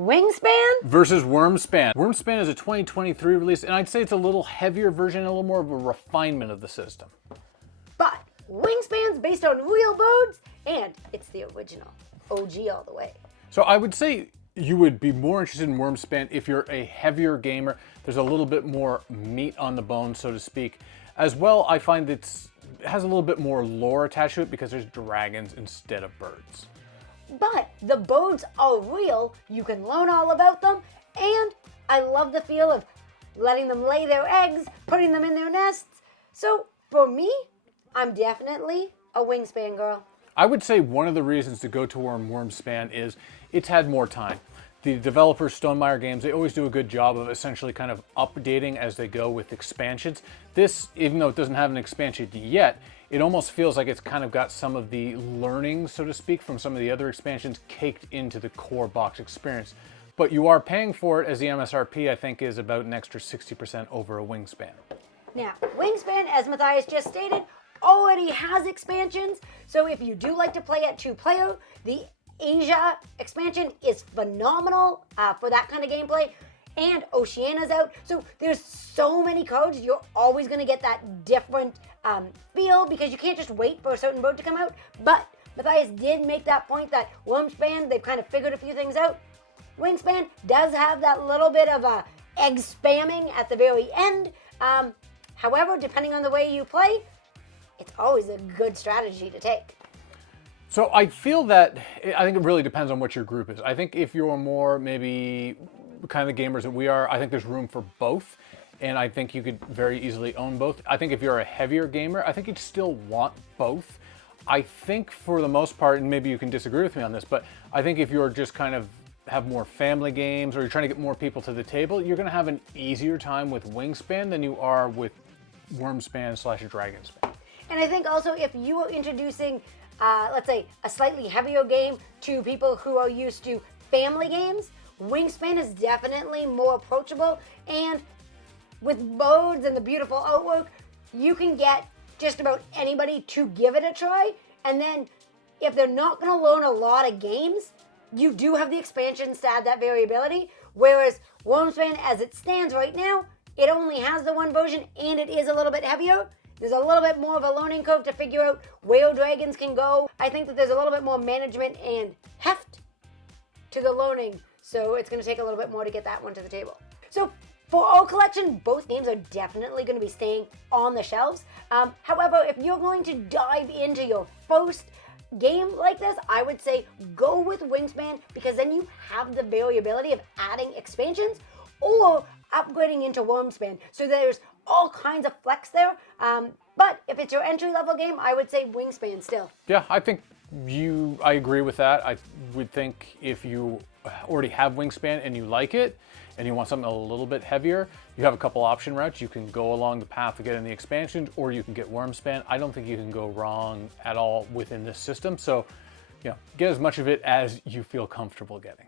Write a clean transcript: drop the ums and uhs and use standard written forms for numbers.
Wingspan versus Wyrmspan. Wyrmspan is a 2023 release, and I'd say it's a little heavier version, a little more of a refinement of the system. But Wingspan's based on real boards, and it's the original. OG all the way. So I would say you would be more interested in Wyrmspan if you're a heavier gamer. There's a little bit more meat on the bone, so to speak. As well, I find it has a little bit more lore attached to it because there's dragons instead of birds. But the boards are real, you can learn all about them, and I love the feel of letting them lay their eggs, putting them in their nests. So for me, I'm definitely a Wingspan girl. I would say one of the reasons to go to Wyrmspan is it's had more time. The developers, Stonemaier Games, they always do a good job of essentially kind of updating as they go with expansions. This, even though it doesn't have an expansion yet, it almost feels like it's kind of got some of the learnings, so to speak, from some of the other expansions caked into the core box experience. But you are paying for it, as the MSRP, I think, is about an extra 60% over a Wingspan. Now, Wingspan, as Matthias just stated, already has expansions, so if you do like to play at 2-player, the Asia expansion is phenomenal for that kind of gameplay, and Oceania's out, so there's so many cards, you're always going to get that different feel because you can't just wait for a certain board to come out. But Matthias did make that point that Wyrmspan, they've kind of figured a few things out. Wingspan does have that little bit of egg spamming at the very end. However, depending on the way you play, it's always a good strategy to take. So I feel that, I think it really depends on what your group is. I think if you're more maybe kind of the gamers that we are, I think there's room for both. And I think you could very easily own both. I think if you're a heavier gamer, I think you'd still want both. I think for the most part, and maybe you can disagree with me on this, but I think if you're just kind of have more family games or you're trying to get more people to the table, you're gonna have an easier time with Wingspan than you are with Wyrmspan/Dragonspan. And I think also if you are introducing, let's say, a slightly heavier game to people who are used to family games, Wingspan is definitely more approachable, and with boards and the beautiful artwork, you can get just about anybody to give it a try. And then if they're not going to learn a lot of games, you do have the expansions to add that variability. Whereas Wyrmspan, as it stands right now, it only has the one version and it is a little bit heavier. There's a little bit more of a learning curve to figure out where dragons can go. I think that there's a little bit more management and heft to the learning. So it's going to take a little bit more to get that one to the table. So for our collection, both games are definitely going to be staying on the shelves. However, if you're going to dive into your first game like this, I would say go with Wingspan because then you have the variability of adding expansions or upgrading into Wyrmspan. So there's all kinds of flex there. But if it's your entry-level game, I would say Wingspan still. Yeah, I think I agree with that. I would think if you already have Wingspan and you like it, and you want something a little bit heavier, you have a couple option routes. You can go along the path of getting the expansions, or you can get Wyrmspan. I don't think you can go wrong at all within this system. So, get as much of it as you feel comfortable getting.